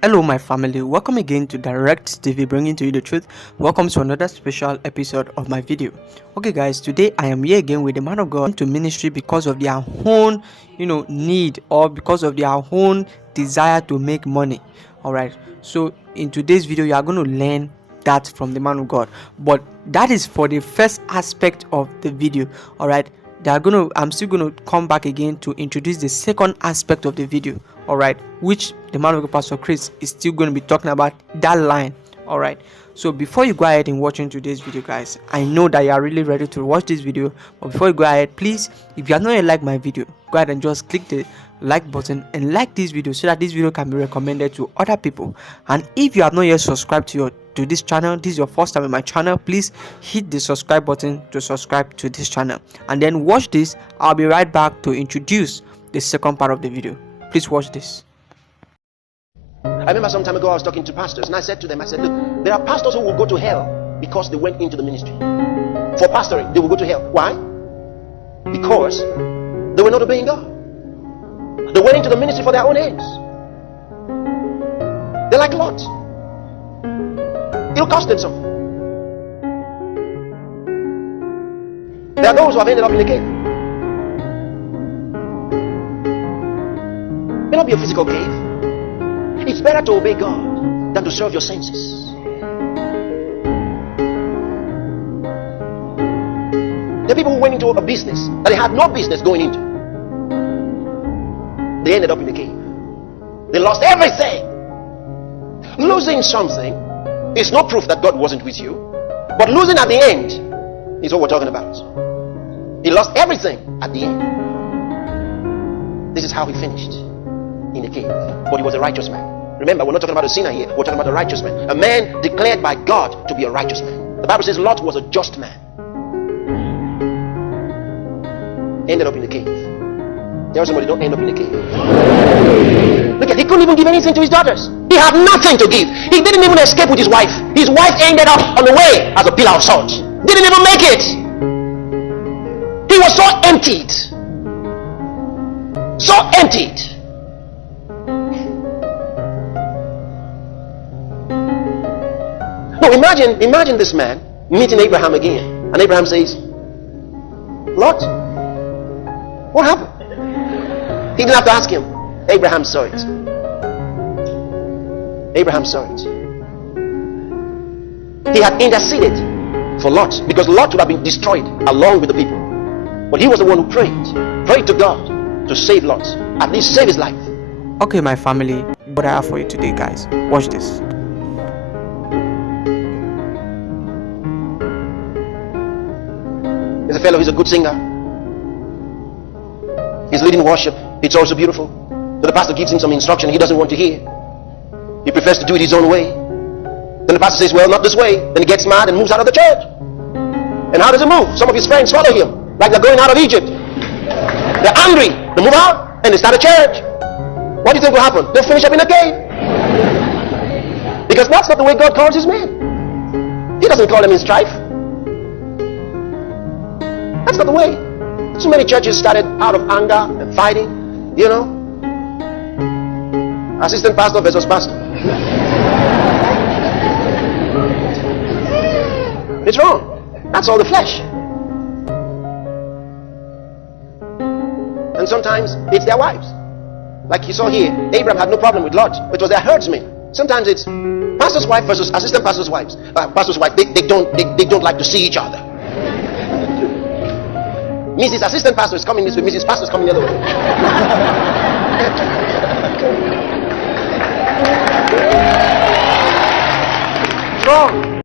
Hello my family, welcome again to Direct TV, bringing to you the truth. Welcome to another special episode of my video. Okay guys, today I am here again with the man of God to ministry because of their own need, or because of their own desire to make money. All right, so in today's video you are going to learn that from the man of God, but that is for the first aspect of the video. All right, I'm still gonna come back again to introduce the second aspect of the video, all right, which the man of God, Pastor Chris, is still going to be talking about that line. All right, so before you go ahead and watching today's video, guys, I know that you are really ready to watch this video, but before you go ahead, please, if you are not yet like my video, go ahead and just click the like button and like this video so that this video can be recommended to other people. And if you have not yet subscribed to this channel, this is your first time in my channel, please hit the subscribe button to subscribe to this channel, and then watch this. I'll be right back to introduce the second part of the video. Please watch this. I remember some time ago I was talking to pastors, and I said to them, look, there are pastors who will go to hell because they went into the ministry. For pastoring, they will go to hell. Why? Because they were not obeying God. They went into the ministry for their own ends. They're like Lot. It'll cost them something. There are those who have ended up in the cave. It may not be a physical cave. It's better to obey God than to serve your senses. There are people who went into a business that they had no business going into. They ended up in the cave. They lost everything. Losing something is no proof that God wasn't with you, but losing at the end is what we're talking about. He lost everything at the end. This is how he finished, in the cave. But he was a righteous man. Remember, we're not talking about a sinner here, we're talking about a righteous man, a man declared by God to be a righteous man. The Bible says Lot was a just man. Ended up in the cave. Tell somebody, don't end up in the cave. Look at, he couldn't even give anything to his daughters. He had nothing to give. He didn't even escape with his wife. His wife ended up on the way as a pillar of salt. Didn't even make it. He was so emptied. So emptied. No, imagine this man meeting Abraham again, and Abraham says, Lot, what happened? He didn't have to ask him. Abraham saw it. Abraham saw it. He had interceded for Lot, because Lot would have been destroyed along with the people. But he was the one who prayed to God to save Lot, at least save his life. Okay, my family, what I have for you today, guys, watch this. There's a fellow, he's a good singer. He's leading worship. It's also beautiful. So the pastor gives him some instruction he doesn't want to hear. He prefers to do it his own way. Then the pastor says, well, not this way. Then he gets mad and moves out of the church. And how does he move? Some of his friends follow him, like they're going out of Egypt. They're angry. They move out and they start a church. What do you think will happen? They'll finish up in a cave. Because that's not the way God calls his men. He doesn't call them in strife. That's not the way. So many churches started out of anger and fighting, assistant pastor versus pastor. It's wrong. That's all the flesh. And sometimes it's their wives. Like you saw here, Abraham had no problem with Lot, but it was their herdsmen. Sometimes it's pastor's wife versus assistant pastor's wives. Pastor's wife, they don't like to see each other. Mrs. Assistant Pastor is coming this way, Mrs. Pastor is coming the other way. It's wrong.